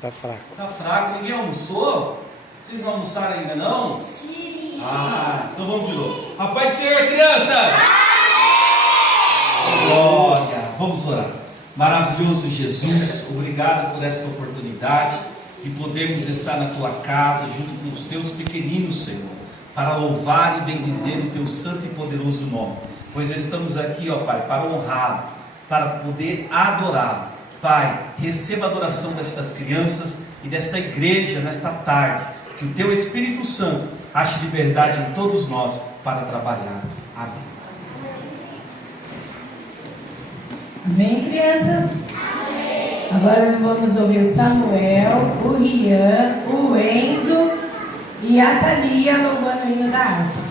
Tá fraco. Tá fraco, ninguém almoçou? Vocês não almoçaram ainda não? Sim. Então vamos de novo. A paz do Senhor, crianças! Glória! Vamos orar. Maravilhoso Jesus, obrigado por esta oportunidade de podermos estar na tua casa junto com os teus pequeninos, Senhor, para louvar e bendizer o teu santo e poderoso nome, pois estamos aqui, ó Pai, para honrá-lo, para poder adorá-lo. Pai, receba a adoração destas crianças e desta igreja nesta tarde, que o teu Espírito Santo ache liberdade em todos nós para trabalhar. Amém. Amém, crianças? Amém. Agora vamos ouvir o Samuel, o Rian, o Enzo e a Thalia louvando o hino da harpa.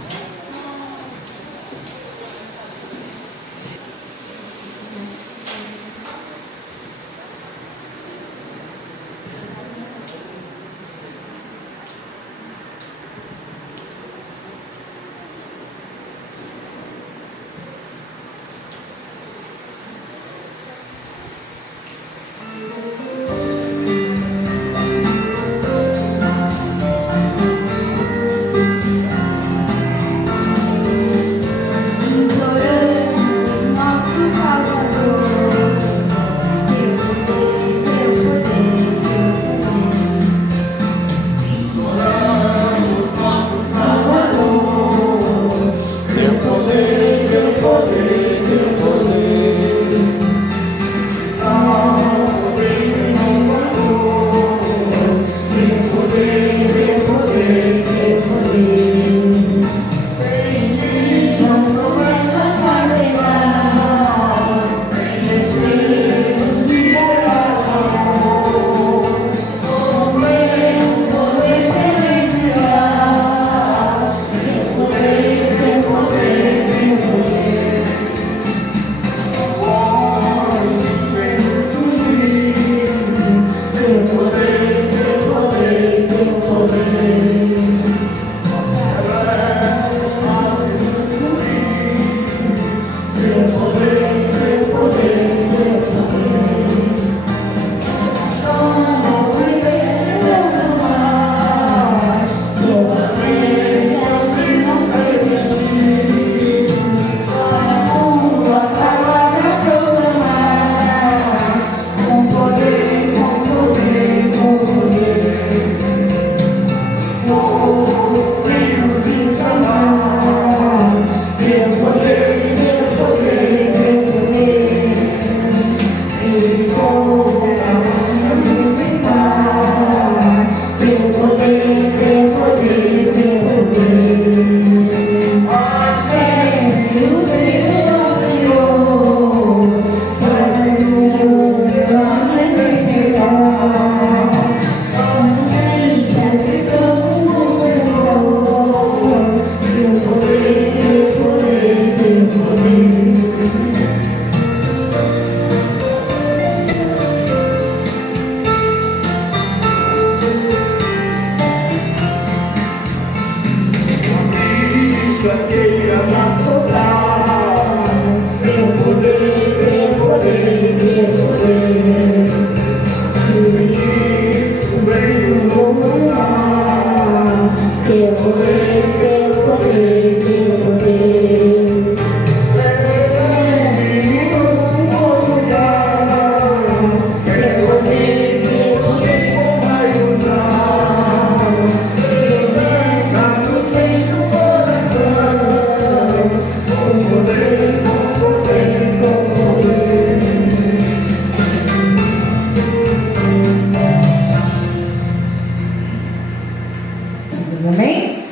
Amém?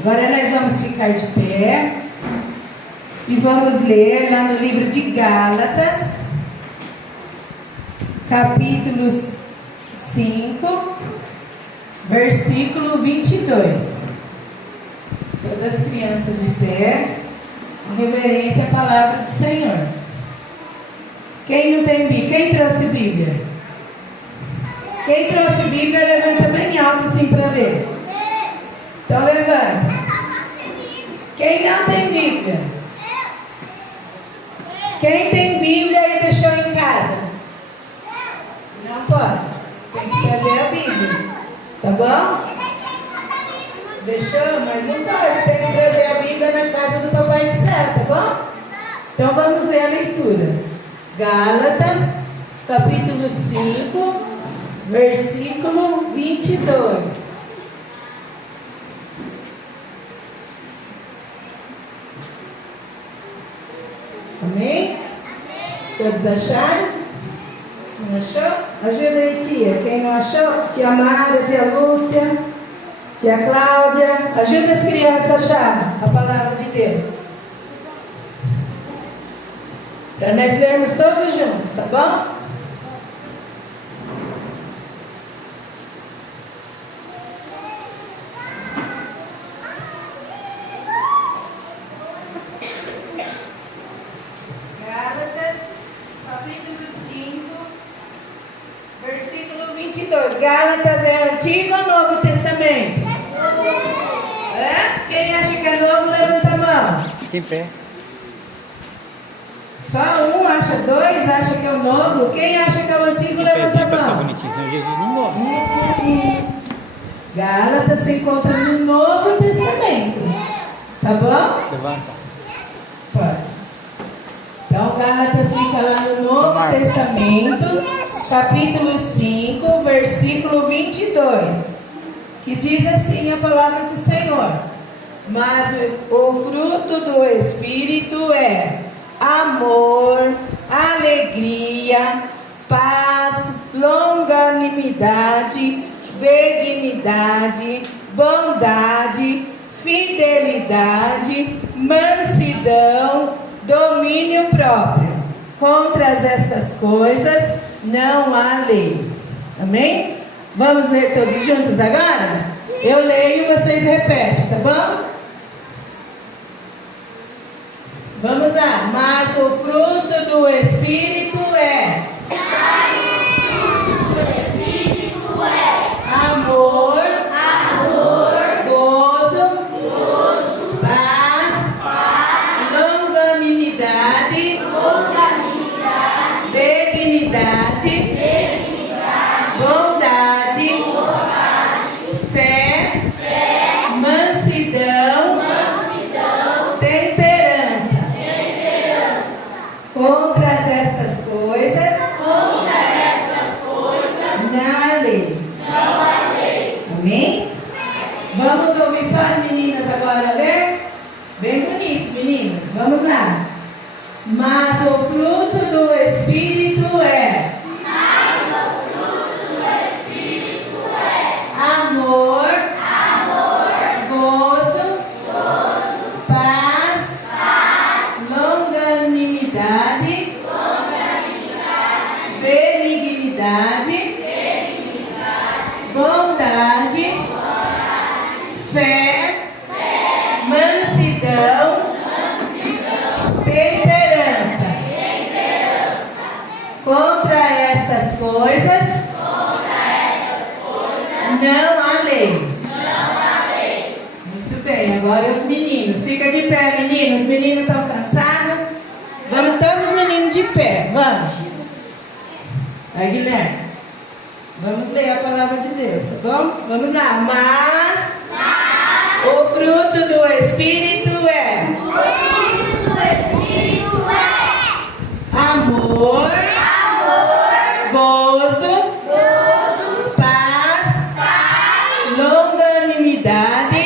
Agora nós vamos ficar de pé e vamos ler lá no livro de Gálatas, capítulo 5, versículo 22. Todas as crianças de pé, em reverência à palavra do Senhor. Quem não tem Bíblia? Quem trouxe Bíblia? Quem trouxe Bíblia, levanta bem alto assim para ler. Então levanta. Quem não tem Bíblia? Quem tem Bíblia e deixou em casa? Não pode. Tem que trazer Tá bom? Deixou? Mas não pode. Tem que trazer a Bíblia na casa do Papai do Céu, tá bom? Então vamos ler a leitura. Gálatas, capítulo 5, versículo 22. Amém? Todos acharam? Não achou? Ajuda aí, tia. Quem não achou? Tia Mara, tia Lúcia, tia Cláudia. Ajuda as crianças a achar a palavra de Deus. Para nós lermos todos juntos, tá bom? Gálatas é Antigo ou Novo Testamento? É? Quem acha que é novo, levanta a mão. Fique em pé. Só um acha, dois acha que é o novo. Quem acha que é o antigo, levanta a mão. Bonitinho. Então, Jesus não gosta. Gálatas se encontra no Novo Testamento. Tá bom? Levanta. Pode. Então, Gálatas fica lá no Novo Testamento, capítulo 5, versículo 22, que diz assim a palavra do Senhor: mas o fruto do Espírito é amor, alegria, paz, longanimidade, benignidade, bondade, fidelidade, mansidão, domínio próprio. Contra estas coisas não há lei. Amém? Vamos ler todos juntos agora? Eu leio e vocês repetem, tá bom? Vamos lá. Mas o fruto do Espírito é amor, gozo, paz, longanimidade, benignidade, bondade, fé, mansidão, temperança. Contra estas coisas não há lei. Amém? Vamos ouvir só as meninas agora ler? Bem bonito, meninas. Vamos lá. Mas o fruto do Espírito é amor, gozo, paz, longanimidade, benignidade, bondade, fé, mansidão, temperança. Contra essas coisas não há lei. Muito bem, agora os meninos. Fica de pé, meninos. Os meninos estão cansados. Vamos todos os meninos de pé. Vamos. Aí, Guilherme. Vamos ler a palavra de Deus, tá bom? Vamos lá. Mas o fruto do Espírito é amor, gozo, paz, longanimidade,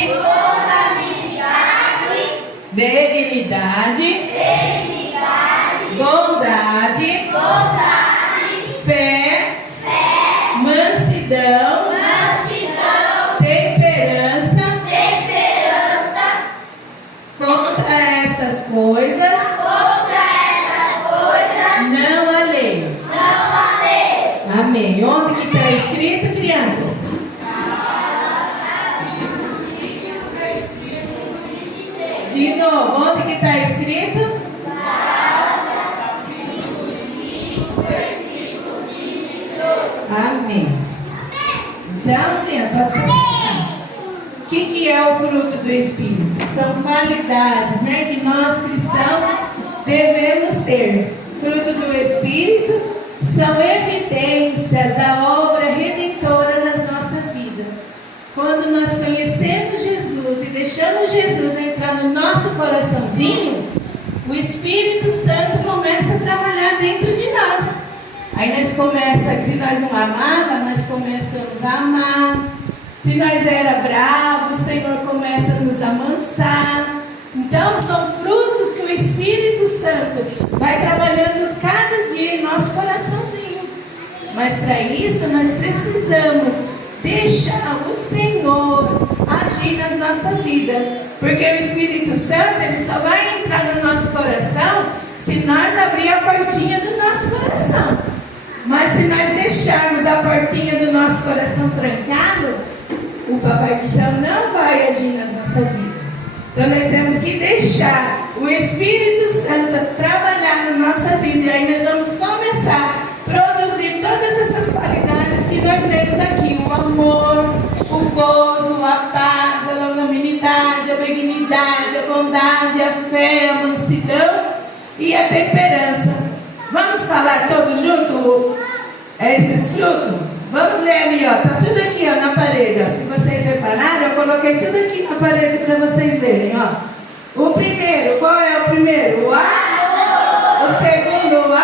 benignidade, bondade, fé, mansidão, temperança. Contra estas coisas não há lei. Amém. Onde que está escrito, crianças? De novo, onde que está escrito? Amém. Então, criança, pode ser assim. O que é o fruto do Espírito? São qualidades, né, que nós cristãos devemos ter. Fruto do Espírito são evidências da obra redentora nas nossas vidas. deixamos Jesus entrar no nosso coraçãozinho, o Espírito Santo começa a trabalhar dentro de nós. Aí nós começamos, que nós não amava, nós começamos a amar. Se nós era bravo, o Senhor começa a nos amansar. Então são frutos que o Espírito Santo vai trabalhando cada dia em nosso coraçãozinho. Mas para isso nós precisamos deixar o Senhor agir nas nossas vidas. Porque o Espírito Santo, ele só vai entrar no nosso coração se nós abrir a portinha do nosso coração. Mas se nós deixarmos a portinha do nosso coração trancado, o Papai do Céu não vai agir nas nossas vidas. Então nós temos que deixar o Espírito Santo trabalhar na nossa vida. E aí nós vamos começar a produzir todas essas qualidades que nós temos aqui. O amor, o gozo, a paz, a longanimidade, a benignidade, a bondade, a fé, a mansidão e a temperança. Vamos falar todos juntos esses frutos? Vamos ler ali, ó. Tá tudo aqui, ó, na parede, ó. Se vocês repararam, eu coloquei tudo aqui na parede para vocês verem, ó. O primeiro, qual é o primeiro? O amor. O segundo, o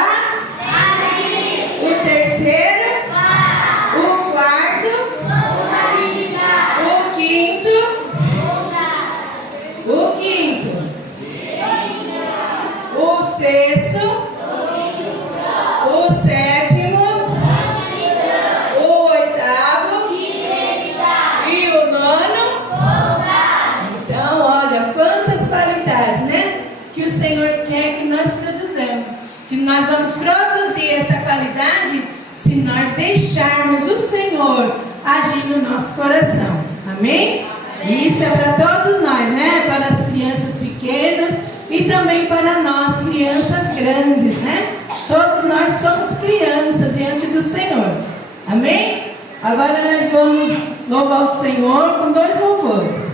o terceiro, o quarto, o quinto, o sexto, o sétimo, o oitavo e o nono. Então, olha quantas qualidades, né? Que o Senhor quer que nós produzamos. Que nós vamos produzir essa qualidade se nós deixarmos o Senhor agir no nosso coração. Amém? E isso é para todos nós, né? Para as crianças pequenas e também para nós, crianças grandes, né? Todos nós somos crianças diante do Senhor. Amém? Agora nós vamos louvar o Senhor com 2 louvores.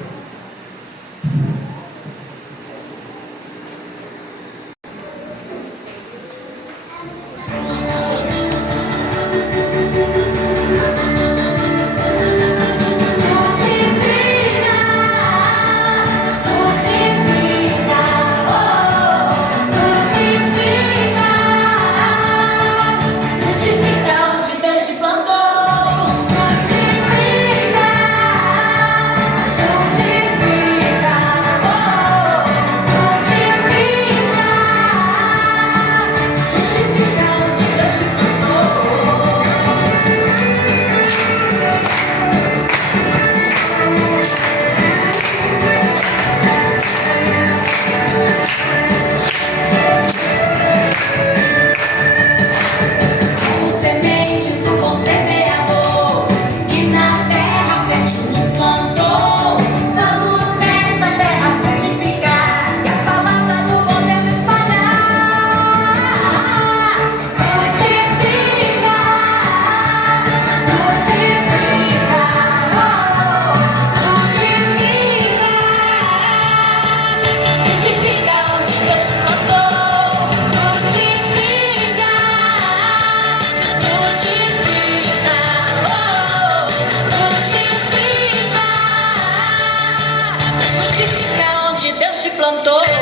Oh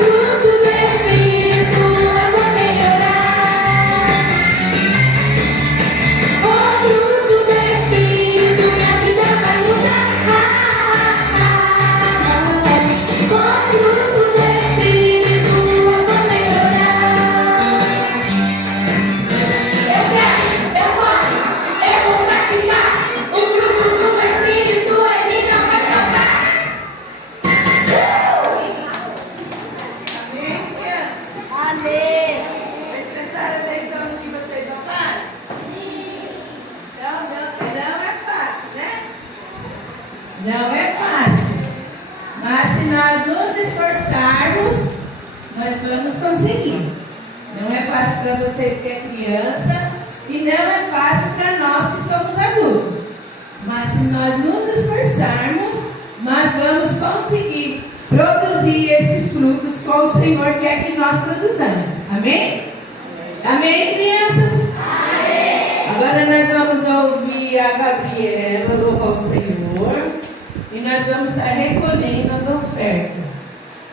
fruto do Espírito eu vou melhorar. Com o fruto do Espírito minha vida vai mudar. Com o fruto do Espírito eu vou melhorar. Eu quero, eu posso, eu vou praticar. O fruto do Espírito ele não vai faltar. Amém, crianças? Amém. Vocês prestaram atenção no que vocês vão falar? Sim. Então, não é fácil, né? Não é fácil. Mas se nós nos esforçarmos, nós vamos conseguir. Não é fácil para vocês que é criança e não é fácil para nós que somos adultos. Mas se nós nos esforçarmos, nós vamos conseguir produzir esses frutos com o Senhor quer que nós produzamos. Amém? Amém, crianças? Amém. Agora nós vamos ouvir a Gabriela louvar o Senhor e nós vamos estar recolhendo as ofertas.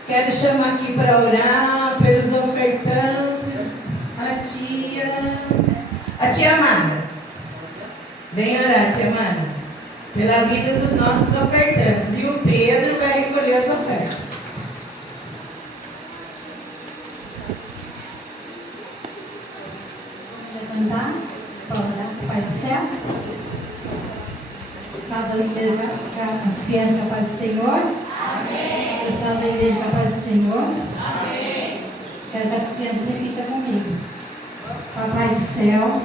Quero chamar aqui para orar pelos ofertantes a tia Amanda. Vem orar, tia Amanda, pela vida dos nossos ofertantes. E o Pedro vai recolher as ofertas. Levantar, para orar para o Pai do Céu. Salve a igreja, as crianças com a paz do Senhor. Amém. Eu salvo a igreja com a paz do Senhor. Amém. Quero que as crianças repitam comigo. Papai do céu,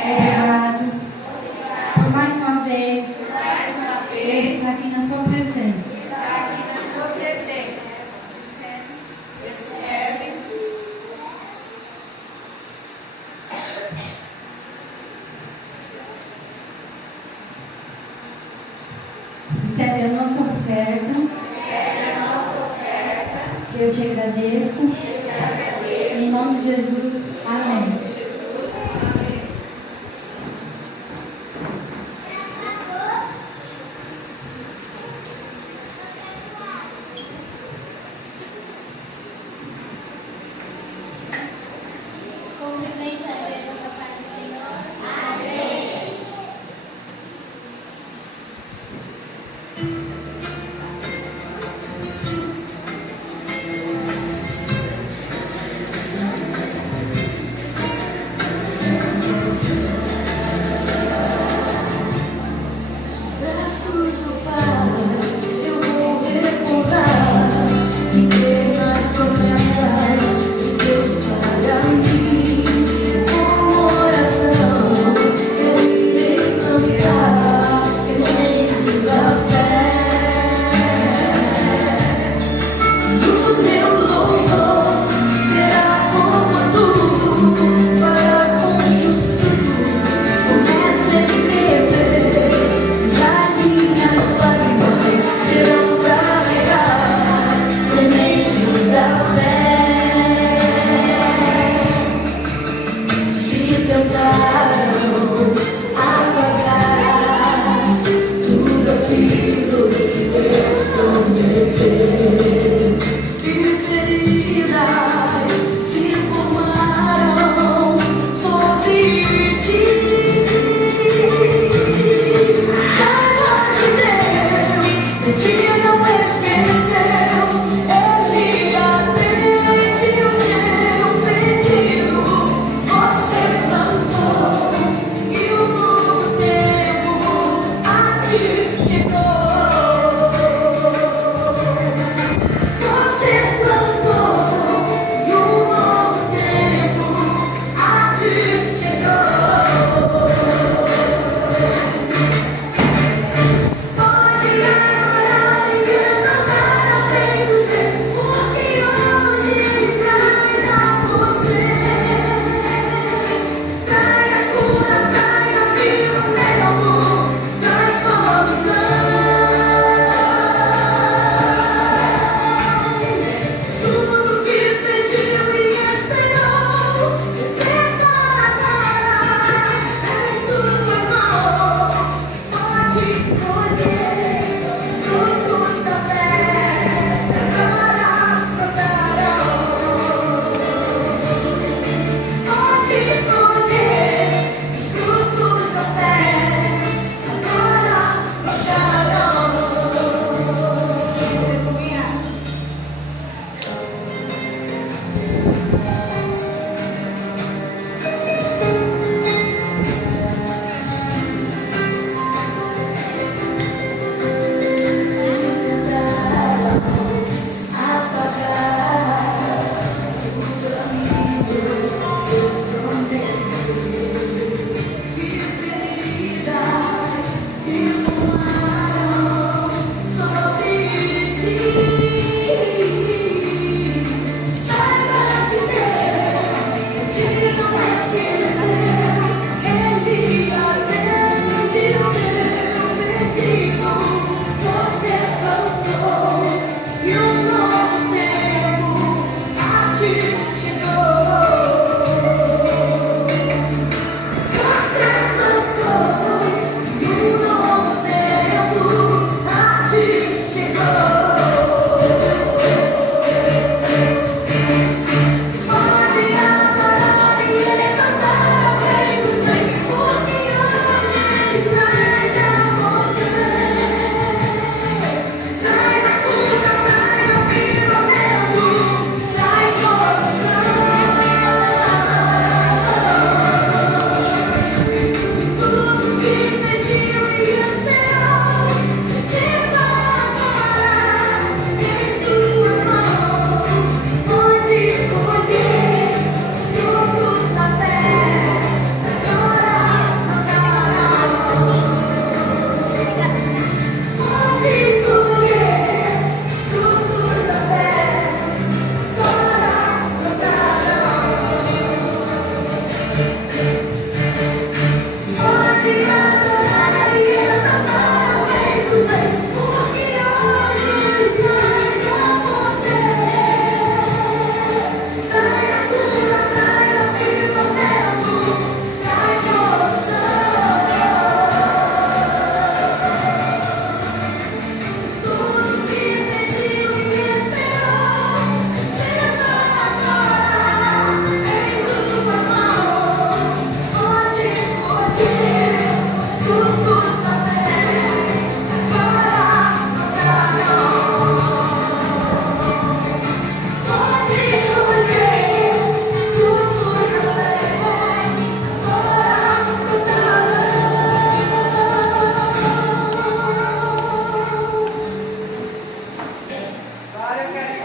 obrigado por mais uma vez eu estar aqui na tua presença. Recebe a nossa oferta. Eu te agradeço. Em nome de Jesus. Amém. Cumprimenta a igreja com a paz do Senhor. Amém.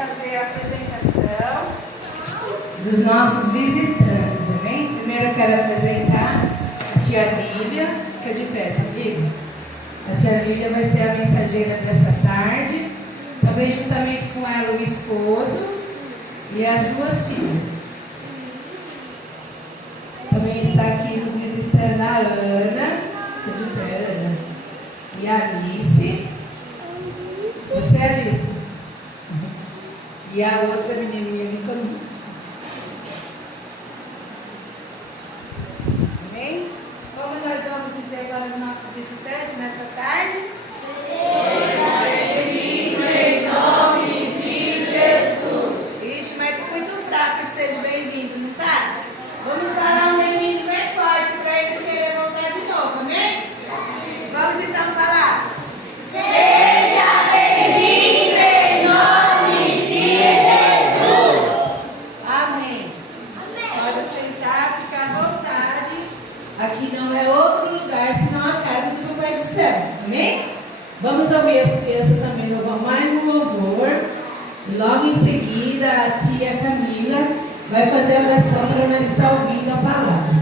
fazer a apresentação dos nossos visitantes, amém? Primeiro eu quero apresentar a tia Lília. Fica de pé, tia Lília. A tia Lília vai ser a mensageira dessa tarde, também juntamente com ela o esposo e as duas filhas. Também está aqui nos visitando a Ana. Fica de pé, Ana. E a Alice. Você é a Alice? E a outra menininha vem comigo. Amém? Como nós vamos dizer para os nossos visitantes nessa tarde? Seja bem-vindo em nome de Jesus. Ixi, mas tô muito fraco que seja bem-vindo, não tá? Vamos falar um bem-vindo bem forte para eles quererem voltar de novo, amém? Vamos então falar. Seja bem-vindo em nome de Jesus. Amém. Pode sentar, ficar à vontade. Aqui não é outro lugar senão a casa do Papai do Céu. Amém? Vamos ouvir as crianças também louvar mais um louvor. E logo em seguida a tia Camila vai fazer a oração para nós estar ouvindo a palavra.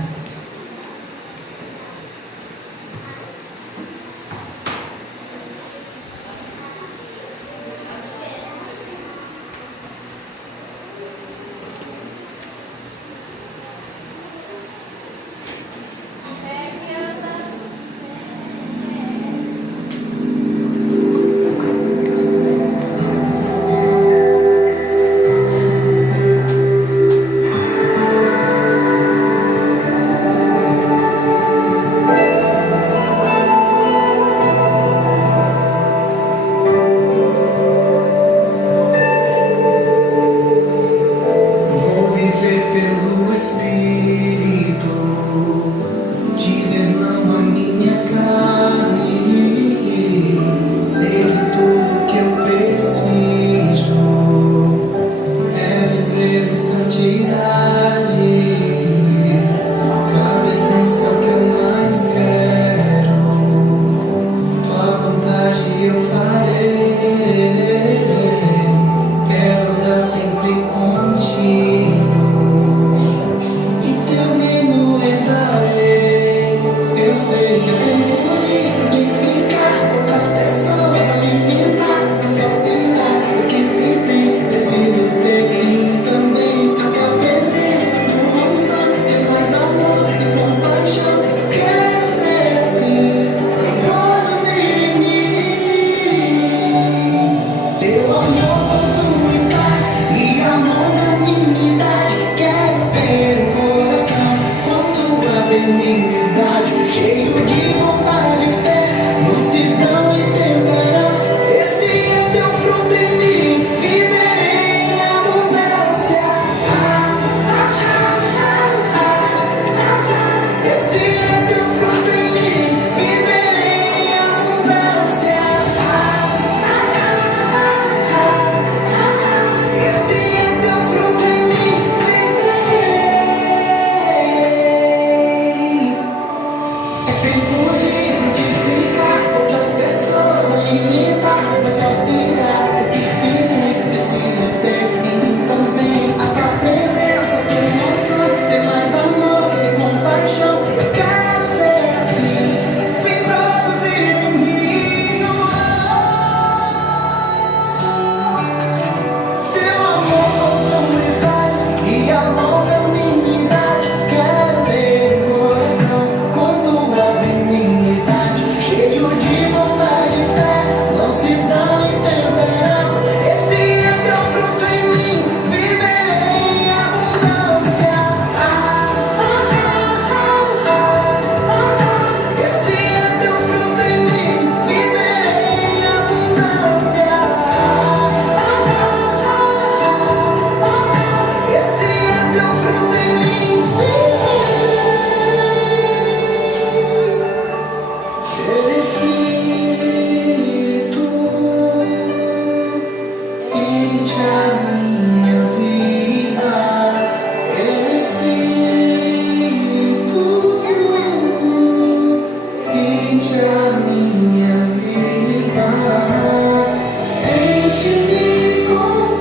Enche-me com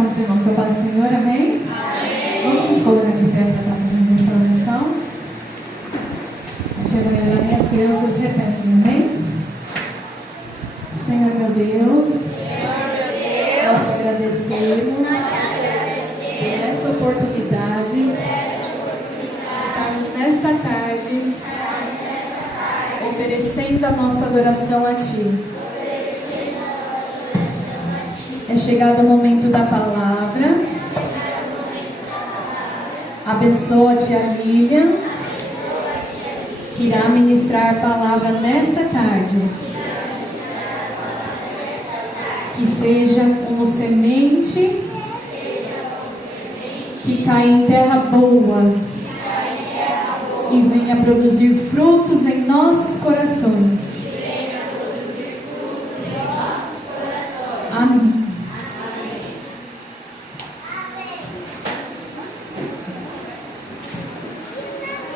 oração dos irmãos para a paz do Senhor, amém? Vamos nos colocar de pé para estar fazendo essa oração. A tia Maria e as crianças repetem, amém? Senhor meu Deus, nós te agradecemos por esta oportunidade de estarmos nesta tarde oferecendo a nossa adoração a Ti. É chegado o momento da palavra. Abençoa a tia Lilian, que irá ministrar a palavra nesta tarde. Que seja como semente que cai em terra boa e venha produzir frutos em nossos corações. Amém.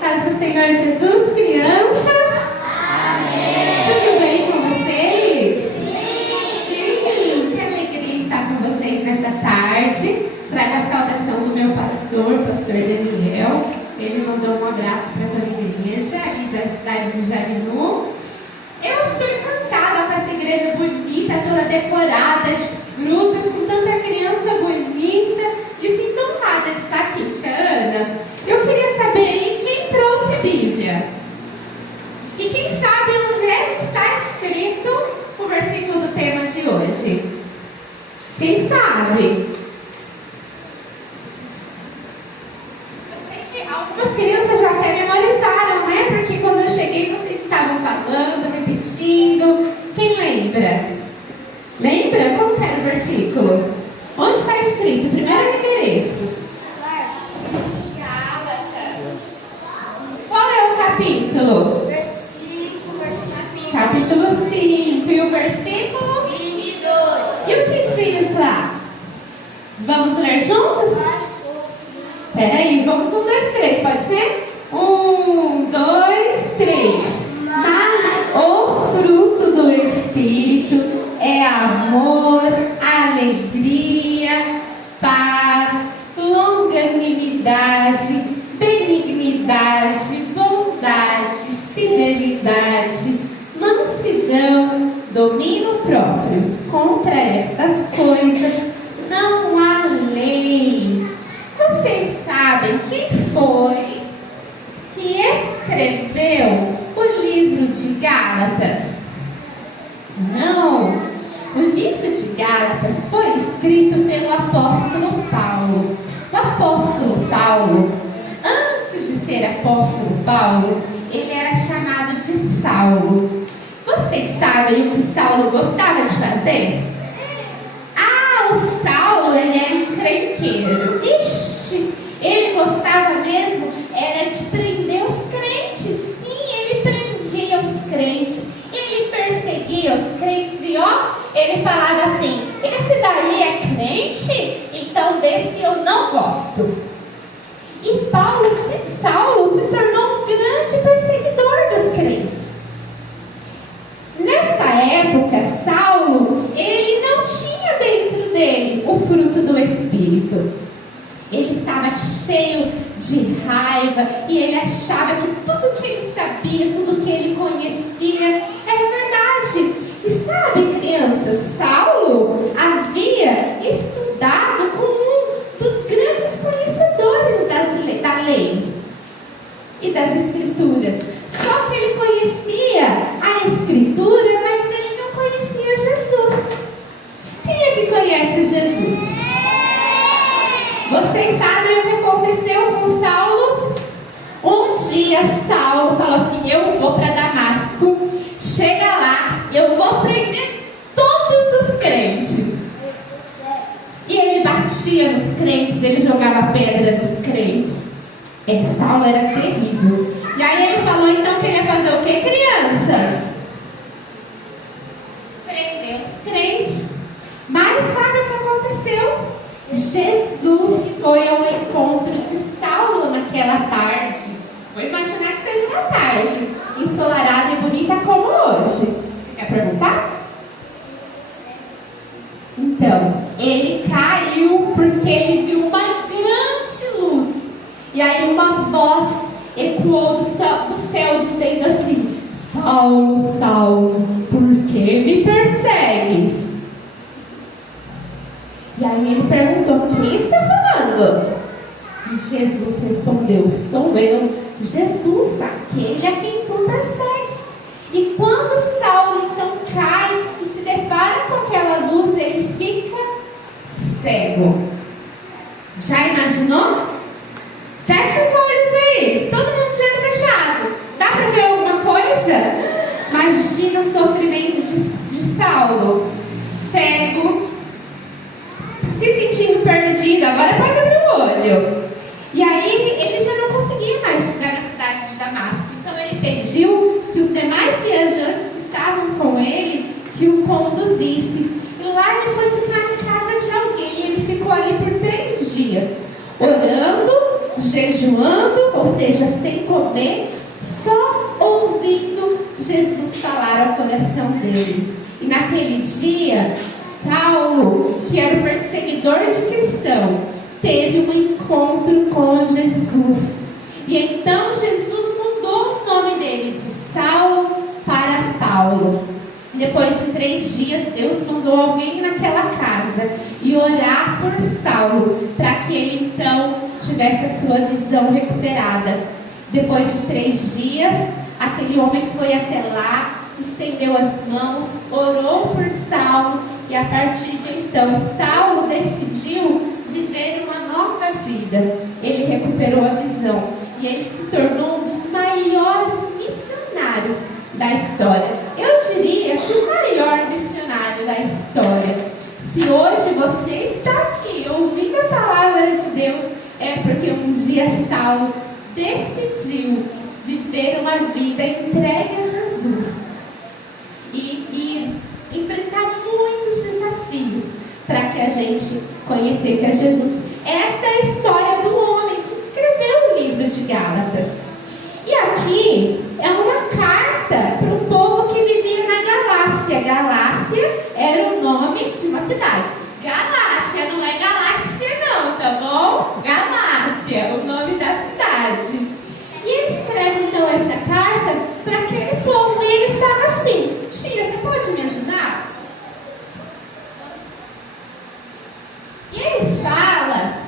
Paz do Senhor Jesus, crianças. Amém. Tudo bem com vocês? Sim. Que alegria estar com vocês nessa tarde. Trago a saudação do meu pastor Daniel. Ele mandou um abraço para toda a igreja ali da cidade de Jarinu. Eu estou encantada com essa igreja bonita, toda decorada de frutas, com tanta criança bonita. E sinto encantada de estar aqui, tia Ana. Eu queria saber quem trouxe Bíblia. E quem sabe onde é que está escrito o versículo do tema de hoje? Quem sabe? Algumas crianças já até memorizaram, né? Porque quando eu cheguei vocês estavam falando, repetindo. Quem lembra? Lembra? Como que era o versículo? Onde está escrito? Primeiro endereço. Gálatas. Qual é o capítulo? Capítulo 5. E o versículo? 22. E o que diz lá? Vamos ler juntos? Peraí, vamos 1, 2, 3, pode ser? 1, 2, 3. Mas o fruto do Espírito é amor, alegria, paz, longanimidade, benignidade, bondade, fidelidade, mansidão, domínio próprio. Contra estas coisas não há lei. Vocês sabem quem foi que escreveu o livro de Gálatas? Não! O livro de Gálatas foi escrito pelo apóstolo Paulo. O apóstolo Paulo, antes de ser apóstolo Paulo, ele era chamado de Saulo. Vocês sabem o que Saulo gostava de fazer? O Saulo, ele era um encrenqueiro. Ixi, ele gostava mesmo era de prender os crentes. Sim, ele prendia os crentes, ele perseguia os crentes e ele falava assim: esse daí é crente? Então desse eu não gosto. E Saulo se tornou um grande perseguidor dos crentes. Nessa época, Saulo, ele não tinha dentro dele o fruto do Espírito. Ele estava cheio de raiva e ele achava que tudo que ele sabia, tudo que ele conhecia era verdade. E sabe, crianças, Saulo havia estudado com um dos grandes conhecedores da lei e das escrituras. Só que ele conhecia a escritura, mas ele não conhecia Jesus. Quem é que conhece Jesus? Vocês sabem o que aconteceu com Saulo? Um dia Saulo falou assim: eu vou para Damasco, chega lá, eu vou prender todos os crentes. E ele batia nos crentes, ele jogava pedra nos crentes. Saulo era terrível. E aí ele falou então que ele ia fazer o que, crianças? Prender os crentes. Mas sabe o que aconteceu? Jesus foi ao encontro de Saulo naquela tarde. Vou imaginar que seja uma tarde ensolarada e bonita como hoje. Quer perguntar? Então, ele caiu Ele perguntou: quem está falando? E Jesus respondeu: sou eu, Jesus, aquele a quem tu persegues. E quando Saulo então cai e se depara com aquela luz, ele fica cego. Já imaginou? Fecha os olhos aí, todo mundo de olho fechado. Dá para ver alguma coisa? Imagina o sofrimento de Saulo, cego, se sentindo perdido. Agora pode abrir o olho. E aí ele já não conseguia mais chegar na cidade de Damasco. Então ele pediu que os demais viajantes que estavam com ele que o conduzisse. E lá ele foi ficar na casa de alguém. E ele ficou ali por 3 dias, orando, jejuando, ou seja, sem comer, só ouvindo Jesus falar ao coração dele. E naquele dia, Saulo, que era o perseguidor de cristão, teve um encontro com Jesus. E então Jesus mudou o nome dele de Saulo para Paulo. Depois de 3 dias, Deus mandou alguém naquela casa e orar por Saulo, para que ele então tivesse a sua visão recuperada. Depois de 3 dias, aquele homem foi até lá, estendeu as mãos, orou por Saulo, e a partir de então, Saulo decidiu viver uma nova vida. Ele recuperou a visão e ele se tornou um dos maiores missionários da história. Eu diria que o maior missionário da história. Se hoje você está aqui ouvindo a palavra de Deus, é porque um dia Saulo decidiu viver uma vida entregue a Jesus e enfrentar muitos desafios para que a gente conhecesse a Jesus. Essa é a história do homem que escreveu o livro de Gálatas. E aqui é uma carta para o povo que vivia na Galácia. Galácia era o nome de uma cidade. Galácia, não é galáxia não, tá bom? Galácia, o nome da cidade. E ele escreve então essa carta para aquele povo e ele fala assim: tia, você pode me ajudar? E ele fala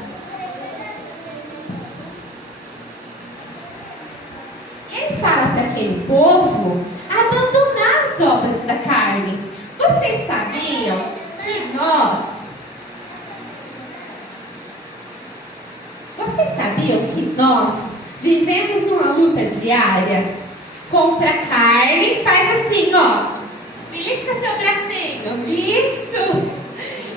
para aquele povo abandonar as obras da carne. Vocês sabiam que nós vivemos uma luta diária contra a carne? Faz assim, ó. Belisca seu bracinho. Isso.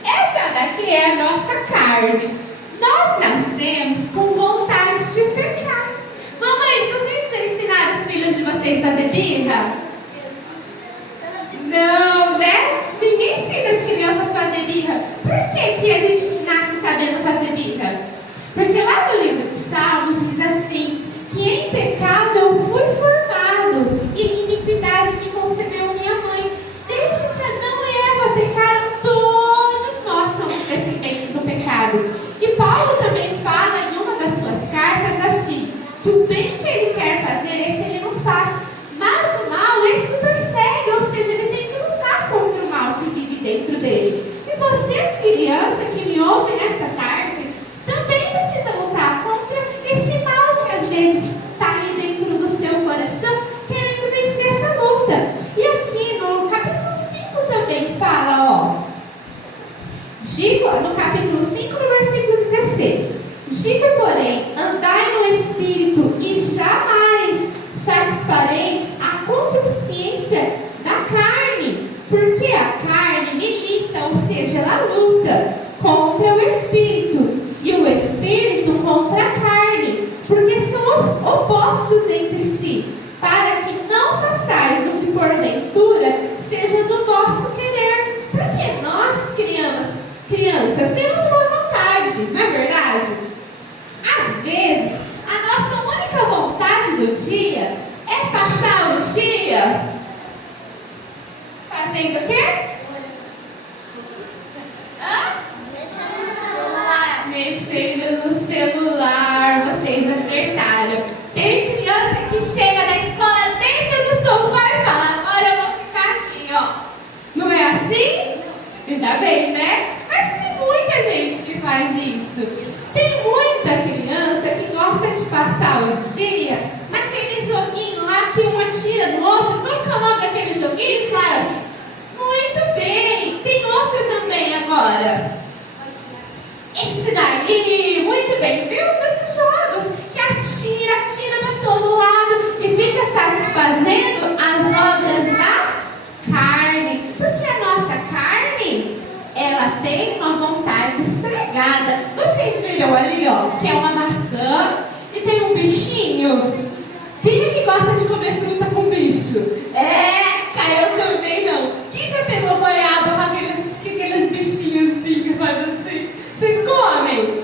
Essa daqui é a nossa carne. Nós nascemos com vontade de pecar. Mamãe, vocês já ensinaram os filhos de vocês a fazer birra? Não, né? Ninguém ensina as crianças a fazer birra. Por que a gente nasce sabendo fazer birra? Porque lá no livro de Salmos diz assim: que em pecado eu fui formado, e em iniquidade me concebeu minha mãe. Desde que Adão e Eva pecaram, todos nós somos descendentes do pecado. E Paulo também fala em uma das suas cartas assim: que o bem que ele quer fazer, esse ele não faz, mas o mal esse o persegue, ou seja, ele tem que lutar contra o mal que vive dentro dele. E você, criança que me ouve nessa tarde, também precisa lutar contra esse mal que às vezes está aí dentro do seu coração, querendo vencer essa luta. E aqui no capítulo 5 também fala, ó, no capítulo 5, no versículo 16: digo, porém, andai no Espírito e jamais satisfareis a concupiscência da carne, porque a carne milita, ou seja, ela luta contra o Espírito, e o Espírito contra a carne, porque são opostos entre si, para que não façais o que porventura seja do vosso querer. Porque nós, crianças, temos uma vontade, não é verdade? Às vezes, a nossa única vontade do dia é passar o dia fazendo o quê? Mexendo no celular. Vocês acertaram. Tem criança que chega na escola, deita no sofá e fala: agora eu vou ficar aqui, ó. Não é assim? Ainda bem, né? Mas tem muita gente que faz isso. Tem muita criança que gosta de passar o dia naquele joguinho lá que um atira no outro. Qual que é o nome daquele joguinho, sabe? Muito bem. Tem outro também agora. Esse daí, muito bem, viu? Desses jogos que atira para todo lado e fica satisfazendo as obras da carne. Porque a nossa carne, ela tem uma vontade estragada. Vocês viram ali, ó, que é uma maçã e tem um bichinho? Quem é que gosta de comer fruta com bicho? Eu também não. Quem já pegou goiaba com aqueles bichinhos assim que fazem assim? Vocês comem?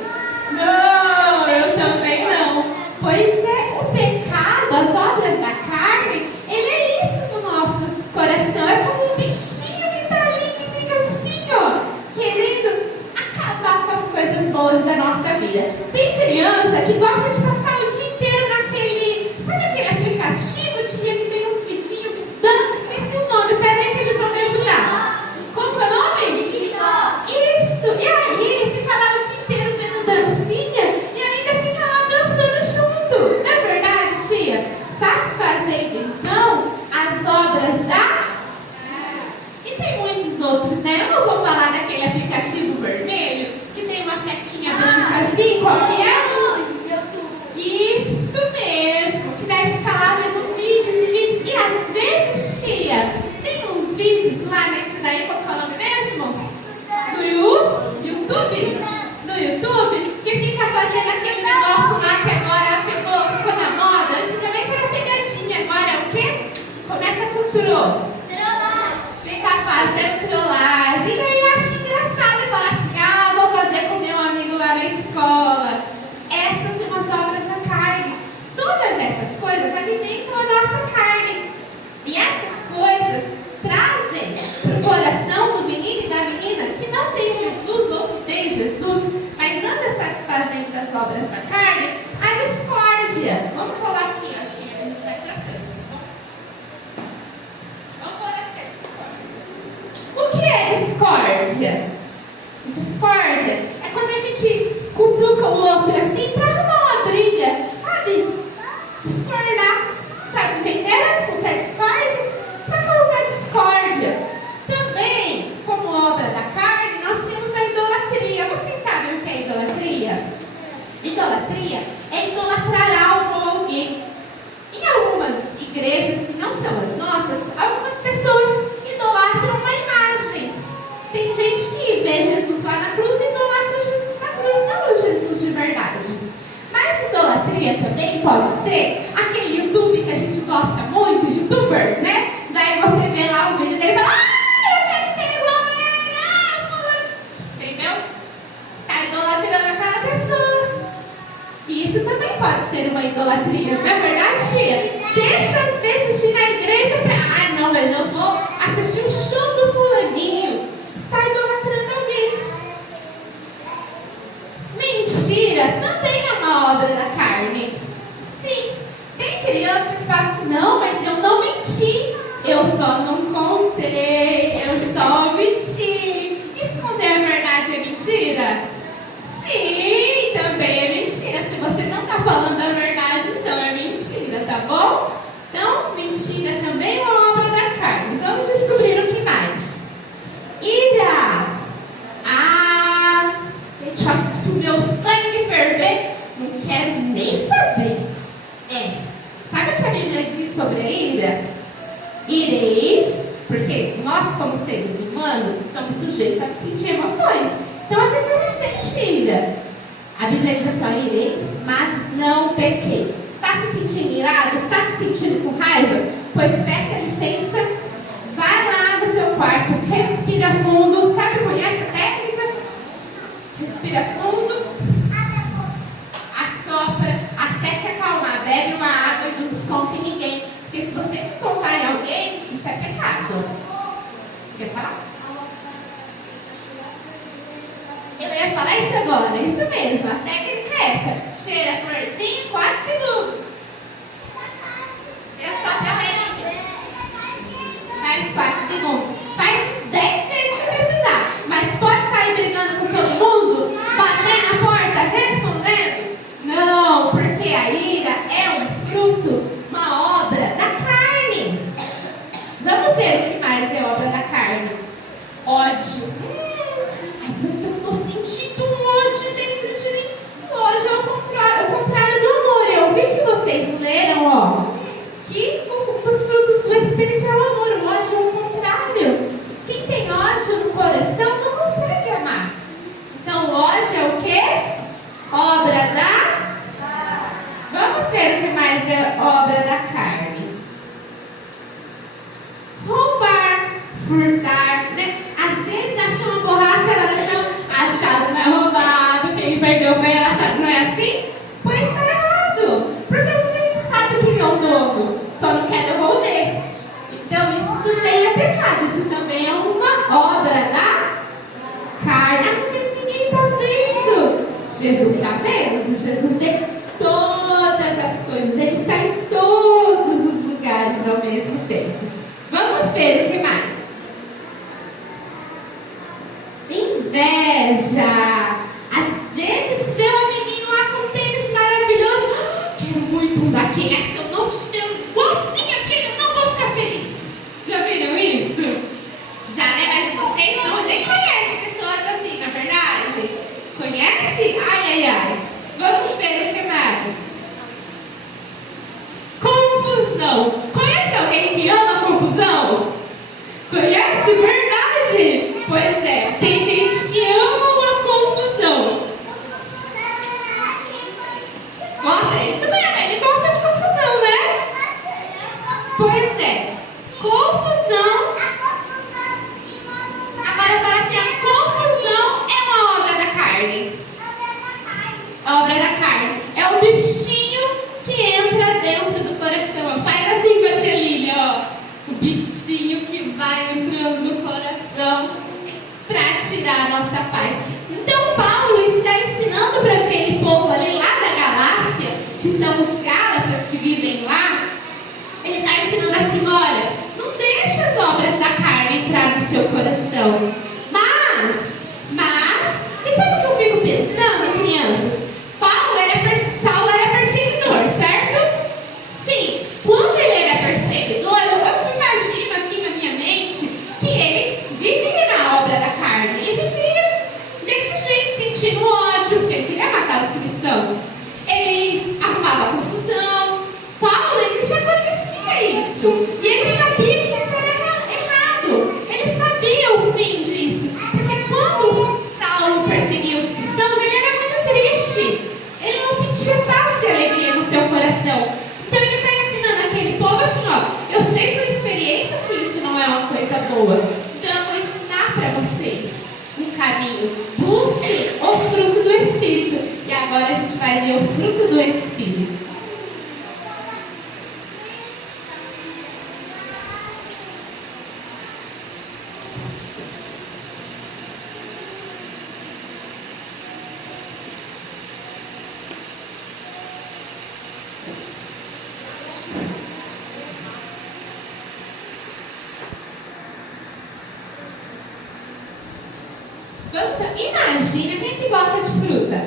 Não, eu também não. Pois é, o pecado, as obras da carne, ele é isso no nosso coração. É como um bichinho que está ali, que fica assim, ó, querendo acabar com as coisas boas da nossa vida. Tem criança que gosta de passar o dia inteiro naquele, sabe aquele aplicativo, tia, que tem uns vidinhos que dança? Esqueci o nome, peraí que eles vão me ajudar. Como é o nome? Isso, e aí fica lá o dia inteiro vendo dancinha e ainda fica lá dançando junto. Não é verdade, tia? Satisfazendo então as obras da... E tem muitos outros, né? Eu não vou falar daquele aplicativo vermelho que tem uma setinha branca assim, qual que é? Isso mesmo, que deve ficar lá vendo vídeos e vídeos. E às vezes, tia, tem uns vídeos lá nesse daí, qual que é o nome mesmo? Do YouTube? Do YouTube? Que fica fazendo aquele negócio lá que agora ficou na moda. Antigamente era pegadinha, agora é o quê? Começa com tro. Fica fazendo trollagem. E aí eu acho engraçado e falar assim, vou fazer com meu amigo lá na escola. Essas são as obras da carne. Todas essas coisas alimentam a nossa carne. E essas coisas trazem para o coração do menino e da menina que não tem Jesus ou que tem Jesus, mas anda satisfazendo as obras da carne, a discórdia. Vamos colar aqui, ó, tia, a gente vai trocando. Vamos pôr aqui a discórdia. O que é discórdia? Discórdia é quando a gente cutuca o outro assim para arrumar uma briga, sabe? Discordar. Sabe, entenderam o que é discórdia? Para causar discórdia. Também, como obra da carne, nós temos a idolatria. Vocês sabem o que é idolatria? Idolatria é idolatrar algo ou alguém. Em algumas igrejas, que não são as nossas, algumas pessoas idolatram uma imagem. Tem gente que vê Jesus lá na cruz e idolatra Jesus na cruz, não o Jesus de verdade. Mas idolatria também pode ser aquele YouTube que a gente gosta muito, youtuber, né? Daí você vê lá o vídeo dele e fala, eu quero ser igual a ele, fulano. Entendeu? Está idolatrando aquela pessoa. E isso também pode ser uma idolatria, não é verdade, tia? Deixa às vezes ir na igreja para, não, mas eu vou assistir o show do fulaninho. Está idolatrando alguém. Mentira também é uma obra da carne. Sim, tem criança que fala assim, não, mas eu não menti. Eu só não contei, eu só menti. Esconder a verdade é mentira? Sim, também é mentira. Se você não está falando a verdade, então é mentira, tá bom? Então, mentira também é uma obra da carne. Vamos descobrir o que mais. Ira. Deixa o meu sangue ferver. Não quero nem saber. Sabe o que a Bíblia diz sobre a ira? Ireis, porque nós como seres humanos estamos sujeitos a sentir emoções. Então às vezes eu não sente ira. A Bíblia diz assim, ireis, mas não pequeis. Está se sentindo irado? Está se sentindo com raiva? Pois peça licença, vai lá no seu quarto, respira fundo. Sabe, conhece a técnica? Respira fundo, assopra até se acalmar, bebe uma água e não desconta em ninguém. Porque se você descontar em alguém, isso é pecado. Quer falar? Eu ia falar isso agora, isso mesmo, a técnica é essa. Cheira florzinho, 4 segundos. Eu só mais 4 segundos. Faz 10 vezes se precisar. Mas pode sair brigando com todo mundo, bater Jesus está vendo? Jesus vê todas as coisas. Ele está em todos os lugares ao mesmo tempo. Vamos ver o que mais. Inveja. Às vezes vê um amiguinho lá com um tênis maravilhoso. Quero muito um daquele. Se eu não tiver um igualzinho aquele, eu não vou ficar feliz. Já viram isso? Já, né? Mas vocês não nem conhecem pessoas assim, na verdade? Conhece? Ai, ai, ai. Vamos ver o que mais. Confusão. Conhece alguém que ama confusão? Conhece? Verdade? Pois é. Tem gente que ama uma confusão. Nossa, é isso mesmo. Ele gosta de confusão, né? Pois é. Confusão. Agora fala assim, a confusão é uma obra da carne. Obra da carne. É o bichinho que entra dentro do coração. Faz assim com a tia Lília, ó. O bichinho que vai entrando no coração para tirar a nossa paz. Então Paulo está ensinando para aquele povo ali lá da Galácia, que são os Gálatas que vivem lá. Ele está ensinando assim, olha, não deixe as obras da carne entrar no seu coração. Mas, e sabe o que eu fico pensando, crianças? Saulo era perseguidor, certo? Sim, quando ele era perseguidor, eu imagino aqui na minha mente que ele vivia na obra da carne. Ele vivia desse jeito, sentindo ódio, porque ele queria matar os cristãos. Ele arrumava confusão. Paulo, ele já conhecia isso. E ele sabia que isso era errado. Ele sabia o fim disso. Porque quando Saulo perseguia os cristãos, ele era muito triste. Ele não sentia paz e alegria no seu coração. Então ele está ensinando aquele povo assim, ó. Eu sei por experiência que isso não é uma coisa boa. Então eu vou ensinar para vocês um caminho. Busque o fruto do Espírito. E agora a gente vai ver o fruto do Espírito. Imagina, quem que gosta de fruta?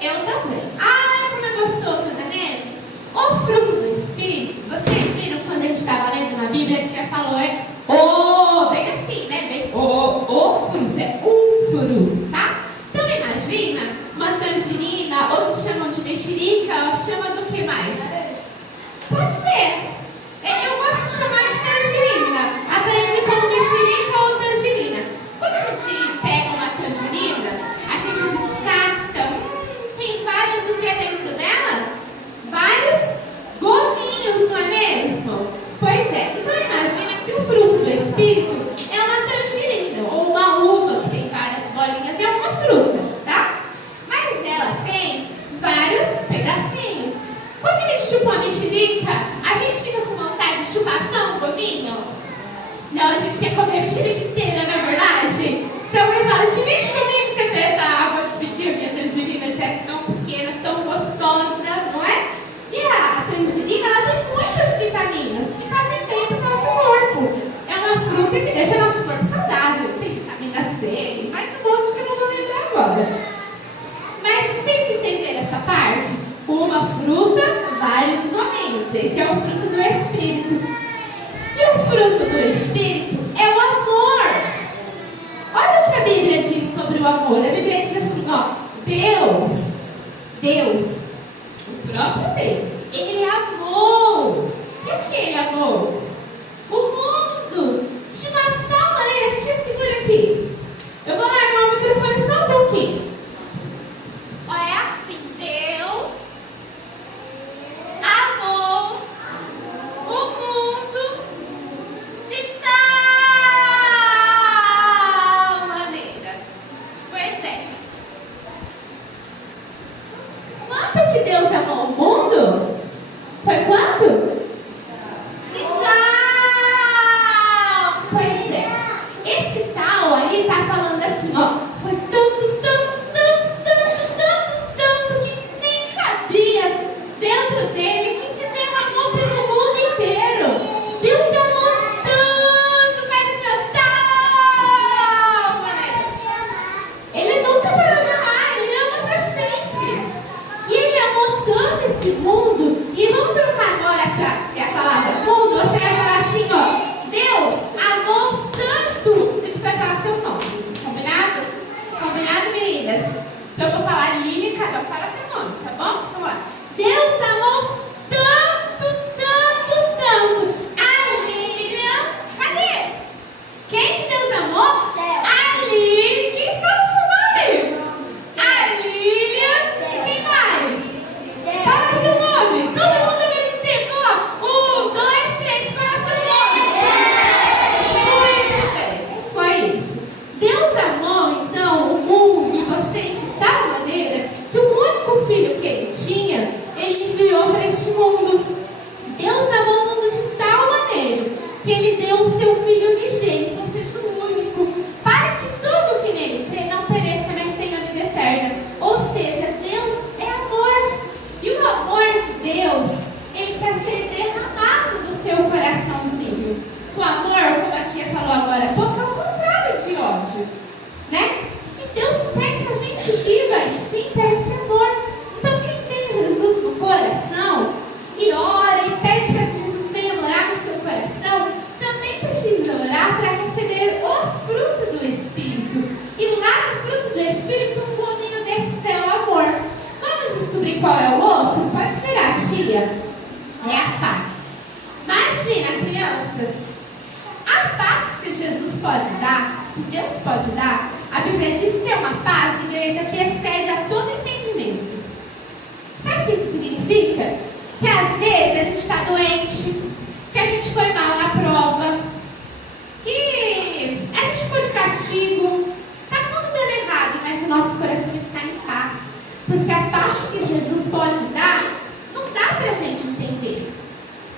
Eu também. Ai, como é gostoso, não é mesmo? O fruto do Espírito, vocês viram quando a gente estava lendo na Bíblia, a tia falou, bem assim, né? Bem, o fruto, é um fruto, tá? Então imagina uma tangerina, outros chamam de mexerica, chama do que mais? Pode ser. Eu gosto de chamar de tangerina. Aprendi como mexerica ou tangerina. Quando a gente pega uma tangerina, a gente descasca. Tem vários o que é dentro dela? Vários gominhos, não é mesmo? Pois é. Então imagina que o fruto do Espírito é uma tangerina ou uma uva que tem várias bolinhas. É uma fruta, tá? Mas ela tem vários pedacinhos. Quando a gente chupa uma mexerica, a gente fica com vontade de chupar só um gominho? Não, a gente quer comer a mexerica inteira, não é verdade? Então alguém fala, divide comigo, você pensa, vou dividir a minha tangerina, já é tão pequena, tão gostosa, não é? E a tangerina, ela tem muitas vitaminas que fazem bem para o nosso corpo. É uma fruta que deixa nosso corpo saudável. Tem vitamina C e mais um monte que eu não vou lembrar agora. Mas vocês entenderam essa parte? Uma fruta, vários gominhos. Esse é o fruto do Espírito. E o fruto do Espírito é o amor. Olha o que a Bíblia diz sobre o amor. A Bíblia diz assim, ó. Deus, o próprio Deus, Ele amou. E o que Ele amou? O mundo. De uma tal maneira, segura aqui. Eu vou largar o microfone só um pouquinho. Olha assim, Deus amou o mundo de tal maneira. Pois é. Quanto que Deus amou o mundo? Foi quanto? De tal. Pois é. Esse tal aí tá falando assim, ó. Foi tanto, tanto, tanto, tanto, tanto. fala seu nome, tá bom? Vamos lá. Deus amou tanto, tanto, tanto. A Lilian, cadê? Quem Deus amou? A Lilian. Quem fala seu nome? A Lilian. E quem mais? Fala seu nome. Todo mundo ao mesmo tempo. Ó. 1, 2, 3. Fala seu nome. Muito bem. Foi isso. Deus amou, então, o mundo e vocês de tal maneira que o único filho que ele tinha, ele enviou para este mundo. Deus amou o mundo de tal maneira que ele deu o seu filho unigênito, ou seja, o único, para que todo que nele crê não pereça, mas tenha vida eterna. Ou seja, Deus é amor. E o amor de Deus, ele quer ser derramado no seu coraçãozinho. O amor, como a tia falou agora há pouco, é o contrário de ódio, né? E Deus quer que a gente viva e sinta esse amor. Então, quem tem Jesus no coração e ora e pede para que Jesus venha morar no seu coração, também precisa orar para receber o fruto do Espírito. E lá no fruto do Espírito, um pouquinho desse é o amor. Vamos descobrir qual é o outro? Pode virar, tia. É a paz. Imagina, crianças, a paz que Jesus pode dar, que Deus pode dar, a Bíblia diz que é uma paz, igreja, que excede a todo entendimento. Sabe o que isso significa? Que às vezes a gente está doente, que a gente foi mal na prova, que a gente foi de castigo, está tudo dando errado, mas o nosso coração está em paz. Porque a paz que Jesus pode dar, não dá para a gente entender.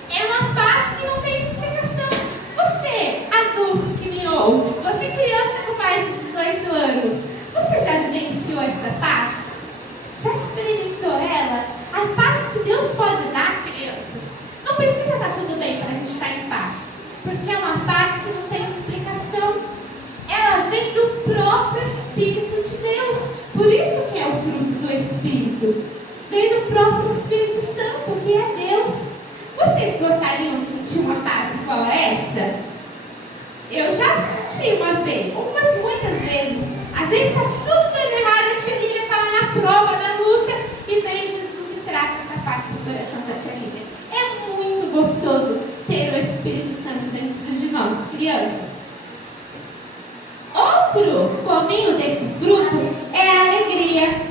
É uma paz que não tem explicação. Você, adulto que me ouve, você criança com mais de 18 anos, você já vivenciou essa paz? Já experimentou ela? A paz que Deus pode dar, crianças. Não precisa estar tudo bem para a gente estar em paz. Porque é uma paz que não tem explicação. Ela vem do próprio Espírito de Deus. Por isso que é o fruto do Espírito. Vem do próprio Espírito Santo, que é Deus. Vocês gostariam de sentir uma paz igual a essa? Eu já senti uma vez, muitas vezes. Às vezes está tudo dando errado, a tia Lívia está lá na prova, na luta, e vem Jesus e traz essa paz para o coração da tia Lívia. É muito gostoso ter o Espírito Santo dentro de nós, crianças. Outro pominho desse fruto é a alegria.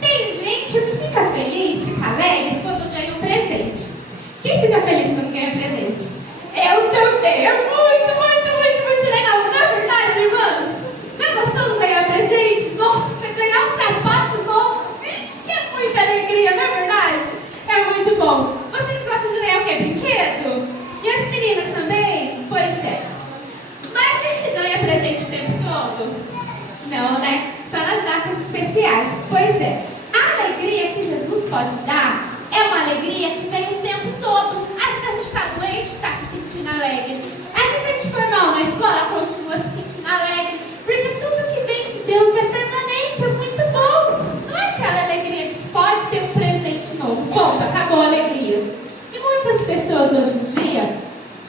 Tem gente que fica feliz, fica alegre quando ganha um presente. Quem fica feliz quando ganha presente? Eu também. É muito, muito, muito, muito legal. Não é verdade, irmãs? Não é gostoso ganhar presente? Nossa, ganhar um sapato bom. Vixe, é muita alegria, não é verdade? É muito bom. Vocês gostam de ganhar o quê? Brinquedo? E as meninas também? Pois é. Mas a gente ganha presente o tempo todo? Não, né? Só nas datas especiais. Pois é. A alegria que Jesus pode dar é uma alegria que vem o tempo todo. Às vezes a gente está doente, está se sentindo alegre. Às vezes a gente foi mal na escola, continua se sentindo alegre. Porque tudo que vem de Deus é permanente, é muito bom. Não é aquela alegria de pode ter um presente novo. Ponto, acabou a alegria. E muitas pessoas hoje em dia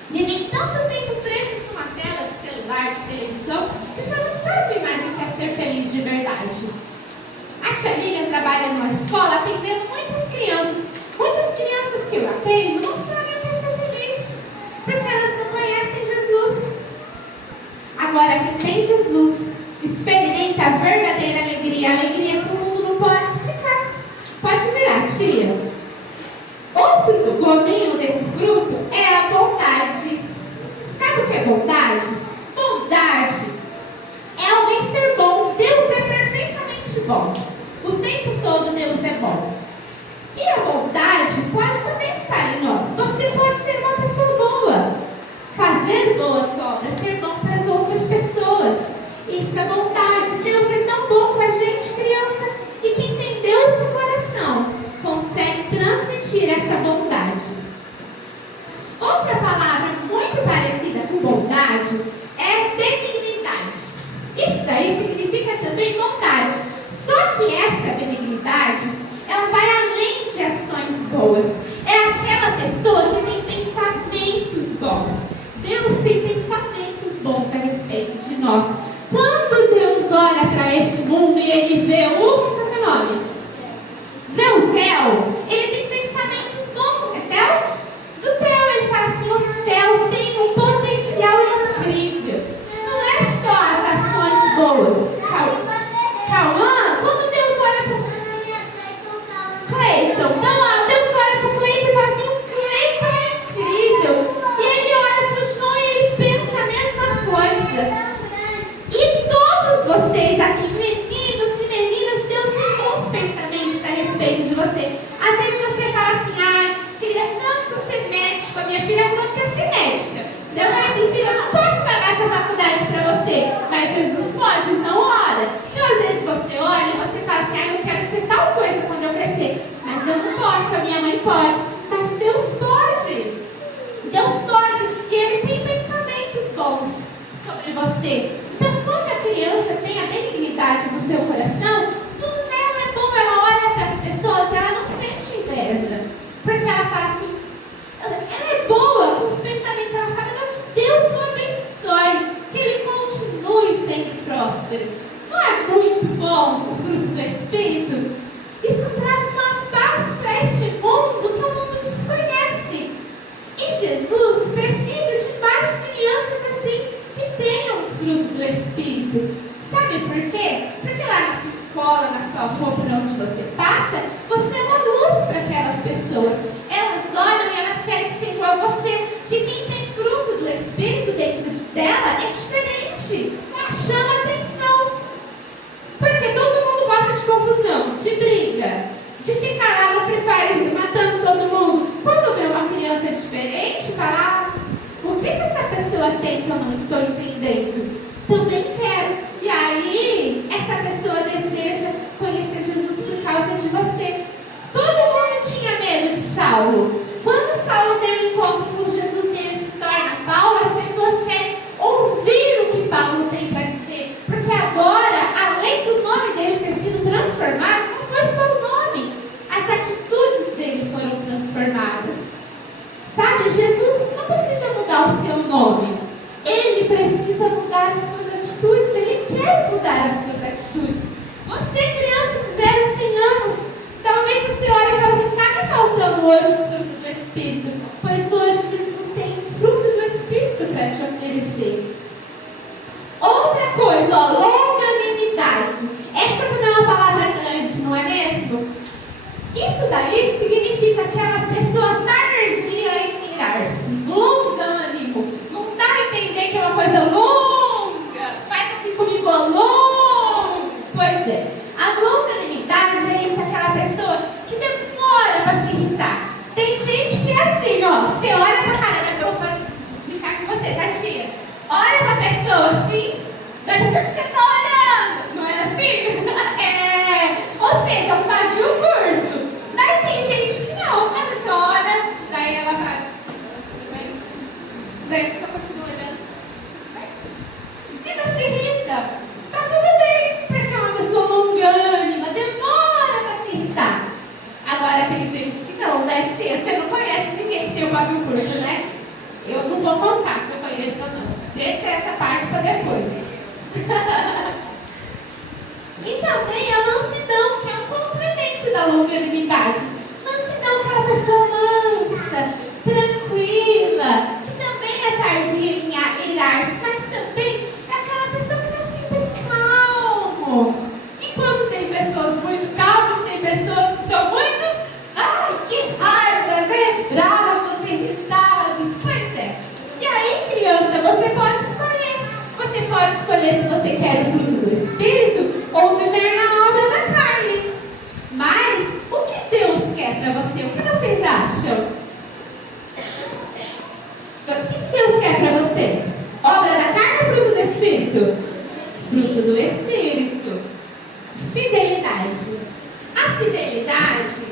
vivem tanto tempo presos numa tela de celular, de televisão, que já não sabem mais o que é ser feliz de verdade. A tia Lívia trabalha numa escola atendendo muitas crianças. Muitas crianças que eu atendo não sabem o que é ser feliz, porque elas não conhecem Jesus. Agora, quem tem Jesus, experimenta a verdadeira alegria, a alegria que o mundo não pode explicar. Pode virar, tia. Outro gominho desse fruto é a bondade. Sabe o que é bondade? Bondade é alguém ser bom. Deus é perfeitamente bom. O tempo todo Deus é bom. E a bondade pode também estar em nós. Você pode ser uma pessoa boa, fazer boas obras, ser bom para as outras pessoas. Isso é bondade. Deus é tão bom com a gente, criança. E quem tem Deus no coração consegue transmitir essa bondade. Outra palavra muito parecida com bondade é benignidade. Isso daí significa também bondade. Só que essa benignidade, ela vai além de ações boas. É aquela pessoa que tem pensamentos bons. Deus tem pensamentos bons a respeito de nós. Quando Deus respeito de você. Às vezes você fala assim, ai, queria tanto ser médico, a minha filha falou que quer ser médica. Eu falei assim, filha, eu não posso pagar essa faculdade para você, mas Jesus pode, então ora. Então às vezes você olha e você fala assim, ai, eu quero ser tal coisa quando eu crescer, mas eu não posso, a minha mãe pode, mas Deus pode. Deus pode, e Ele tem pensamentos bons sobre você. Então quando a criança tem a benignidade no seu coração, tudo nela é bom, ela olha para as pessoas, ela não sente inveja, porque ela fala assim, ela é boa com os pensamentos, ela fala, não, que Deus o abençoe, que Ele continue sendo próspero. Não é muito bom o fruto do Espírito? Isso traz uma paz para este mundo que o mundo desconhece. E Jesus precisa de mais crianças assim, que tenham o fruto do Espírito. Sabe por quê? Porque lá na sua escola, na sua rua, por onde você passa, você é uma luz para aquelas pessoas. Elas olham e elas querem ser igual a você. Que quem tem fruto do Espírito dentro dela é diferente. Chama atenção. Porque todo mundo gosta de confusão, de briga, de ficar lá no Free Fire matando todo mundo. Quando vê uma criança diferente, fala, o que essa pessoa tem que eu não estou entendendo? Também quero. E aí, essa pessoa deseja conhecer Jesus por causa de você. Todo mundo tinha medo de Saulo. Quando Saulo tem um encontro com Jesus e ele se torna Paulo, as pessoas querem ouvir o que Paulo tem para dizer. Porque agora, além do nome dele ter sido transformado, não foi só o nome. As atitudes dele foram transformadas. Sabe, Jesus não precisa mudar o seu nome. Ele precisa mudar as suas atitudes. Ele quer mudar as suas atitudes. Você, criança de 0 a 100 anos, talvez você olhe e fale assim, está me faltando hoje o fruto do Espírito. Pois hoje Jesus tem o fruto do Espírito para te oferecer. Outra coisa, ó, longanimidade. Essa também é uma palavra grande, não é mesmo? Isso daí significa aquela pessoa tardia em irar-se, longânimo. Não dá a entender que é uma coisa longa. Faz assim comigo, ó, longo. Pois é, a longanimidade é isso, aquela pessoa que demora para se irritar. Tem gente que é assim, ó, você olha pra cara, né, eu vou ficar com você, tá, tia? Olha pra pessoa assim, daqui a pouco você tá olhando, não é assim? É, ou seja, um pavio curto. Daí tem gente que não, a pessoa olha, daí ela vai, daí a pessoa continua olhando, e não se irrita. Tá tudo bem, porque é uma pessoa longânima, demora pra se irritar. Agora tem gente que não, né, tia? Você não conhece ninguém que tem um pavio curto, né? Eu não vou contar se eu conheço ou não. Deixa essa parte para depois. E também a mansidão, que é um complemento da longanimidade. Mansidão, aquela pessoa mansa, tranquila, que também é tardia em irar-se, mas também é aquela pessoa que está sempre calmo. Enquanto tem pessoas muito calmas, tem pessoas que são muito, ai, que raiva, né? Bravas, irritadas. Pois é. E aí, criança, você pode escolher. Você pode escolher se você quer o fruto do Espírito ou viver na obra da carne. Mas, o que Deus quer para você? O que vocês acham? O que Deus quer para você? Obra da carne ou fruto do Espírito? Fruto do Espírito. Fidelidade. A fidelidade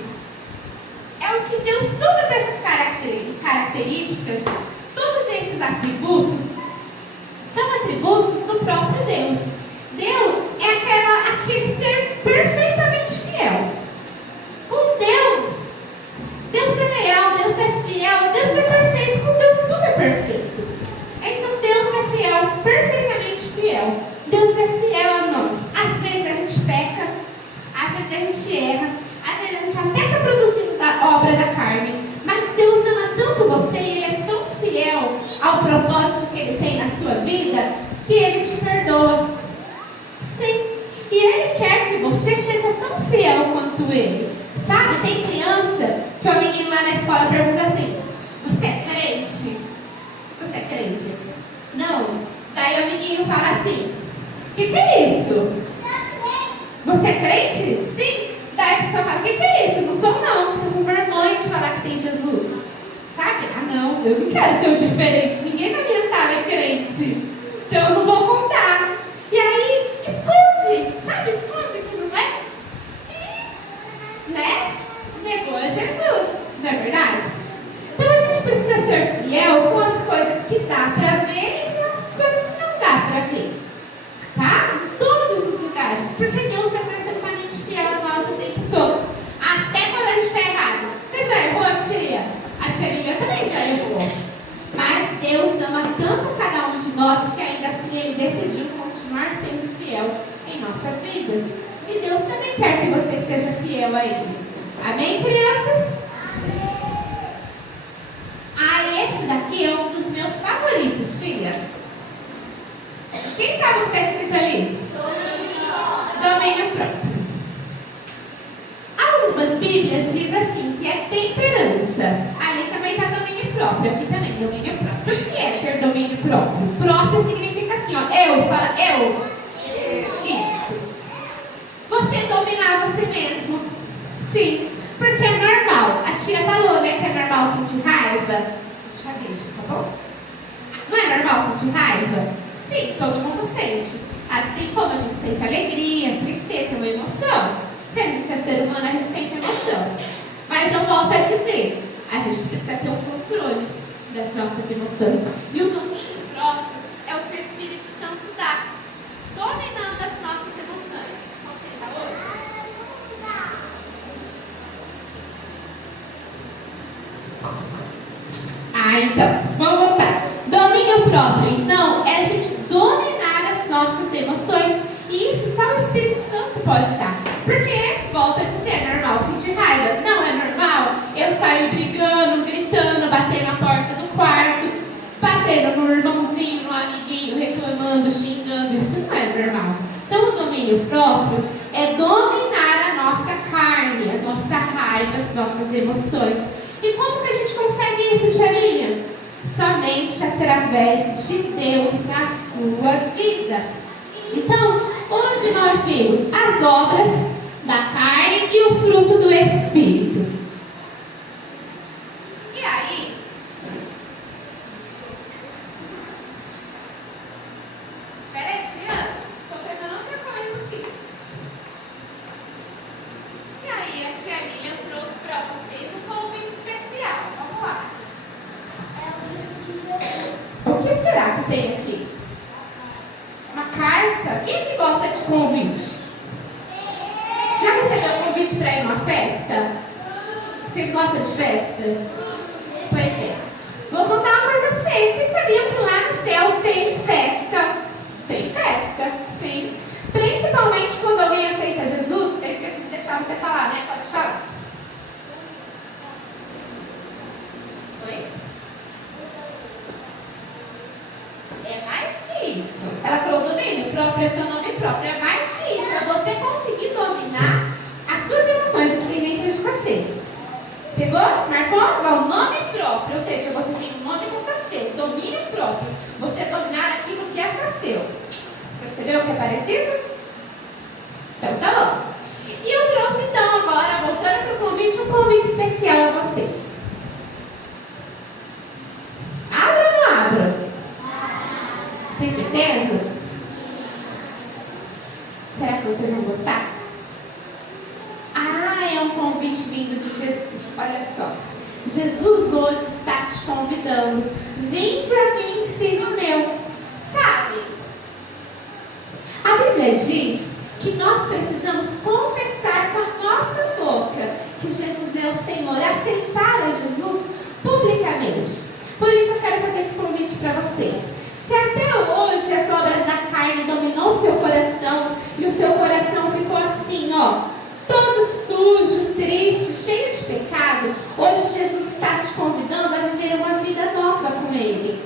é o que Deus, todas essas características, todos esses atributos, são atributos do próprio Deus. Deus é aquele ser perfeitamente fiel. Com Deus, Deus é leal, Deus é fiel, Deus é perfeito, com Deus tudo é perfeito. Então Deus é fiel, perfeitamente fiel. Deus é fiel a nós. Às vezes a gente peca, às vezes a gente erra, às vezes a gente até está produzindo a obra da carne, mas Deus ama tanto você e Ele é tão fiel ao propósito que Ele tem na sua vida, que Ele te perdoa. Sim. E Ele quer que você seja tão fiel quanto Ele. Sabe, tem criança que o menino lá na escola pergunta assim, você é crente? Você é crente? Não. Daí o menino fala assim, o que é isso? Você é crente? Sim. Daí a pessoa fala, o que é eu não quero ser o diferente, ninguém na minha sala é crente, então eu não vou contar. E aí, esconde, sabe, esconde que não é? Né? Negou a Jesus, não é verdade? Então a gente precisa ser fiel com as coisas que dá para ver e com as coisas que não dá para ver. Tá? Em todos os lugares. Porque Deus é perfeitamente fiel a nós o tempo todo. Até quando a gente está errado. Você já errou, tia? A tia também já errou. Mas Deus ama tanto cada um de nós que ainda assim Ele decidiu continuar sendo fiel em nossas vidas. E Deus também quer que você seja fiel a Ele. Amém, crianças? Ah, esse daqui é um dos meus favoritos, tia. Quem sabe o que está escrito ali? Domínio próprio. Algumas Bíblias dizem assim, que é temperança. Ali também está domínio próprio, aqui também, domínio próprio. O que é ter domínio próprio? Próprio significa assim, ó, eu, fala eu. Isso. Você dominar você mesmo. Sim, porque é normal. A tia falou, né, que é normal sentir raiva. Já deixa, tá bom? Não é normal sentir raiva? Sim, todo mundo sente. Assim como a gente sente alegria, tristeza, uma emoção. Se a gente é ser humano, a gente sente emoção. Mas eu volto a dizer, a gente precisa ter um controle das nossas emoções. E o domínio próprio é o que o Espírito Santo dá, dominando as nossas emoções. São 38? Então, vamos voltar. Domínio próprio, então, é a gente dominar as nossas emoções. E isso só o Espírito Santo pode dar. Porque, volta a dizer, é normal sentir raiva. Não é normal eu sair brigando, gritando, batendo na porta do quarto, batendo no irmãozinho, no amiguinho, reclamando, xingando. Isso não é normal. Então, o domínio próprio é dominar a nossa carne, a nossa raiva, as nossas emoções. E como que a gente consegue isso, Tiarinha? Somente através de Deus na sua vida. Então, hoje nós vimos as obras da carne e o fruto do Espírito. E aí? Peraí, crianças, estou pegando outra coisa aqui. E aí, a Tiarinha trouxe para vocês um convite especial. Vamos lá. O que será que tem aqui? Uma carta? Quem que gosta de convite? Já recebeu convite para ir numa festa? Vocês gostam de festa? Pois é. Vou contar uma coisa para vocês. Vocês sabiam que lá no céu tem festa? Tem festa, sim. Principalmente quando alguém aceita Jesus. Eu esqueci de deixar você falar, né? Pode falar. Oi? É mais que isso. Ela falou domínio próprio, é seu nome próprio. É mais que isso. É você conseguir dominar as suas emoções, o que tem dentro de você. Pegou? Marcou? O nome próprio. Ou seja, você tem um nome que é só seu. Domínio próprio. Você dominar aquilo que é só seu. Percebeu o que é parecido? Então tá bom. E eu trouxe então agora, voltando para o convite, um convite especial a vocês. Abra ou não abra? Tem certeza? Será que vocês vão gostar? É um convite vindo de Jesus. Olha só. Jesus hoje está te convidando. Vinde a mim, filho meu. Sabe? A Bíblia diz que nós precisamos confessar com a nossa boca que Jesus é o Senhor, aceitar a Jesus publicamente. Por isso eu quero fazer esse convite para vocês. Se até hoje as obras da carne dominou seu coração e o seu coração ficou assim, ó, todo sujo, triste, cheio de pecado, hoje Jesus está te convidando a viver uma vida nova com Ele.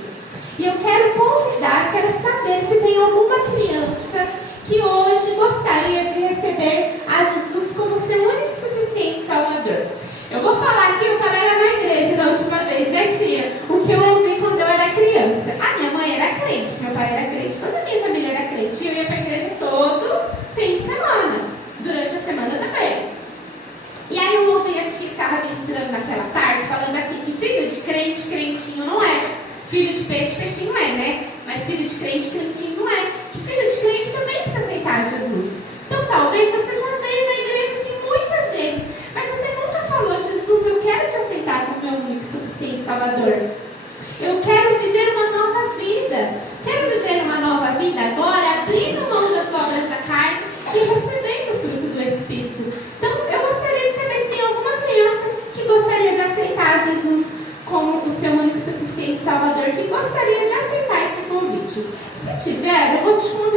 E eu quero convidar, quero saber se tem alguma criança que hoje gostaria de receber a Jesus como seu único e suficiente Salvador. Eu vou falar aqui, eu falei lá na igreja da última vez, né, tia? O que eu ouvi quando eu era criança. A minha mãe era crente, meu pai era crente, toda a minha família era crente. E eu ia para a igreja todo fim de semana, durante a semana também. E aí eu ouvi a tia que estava ministrando naquela tarde, falando assim, que filho de crente, crentinho não Salvador. Eu quero viver uma nova vida. Quero viver uma nova vida agora, abrindo mão das obras da carne e recebendo o fruto do Espírito. Então, eu gostaria de saber se tem alguma criança que gostaria de aceitar Jesus como o seu único e suficiente Salvador, que gostaria de aceitar esse convite. Se tiver, eu vou te convidar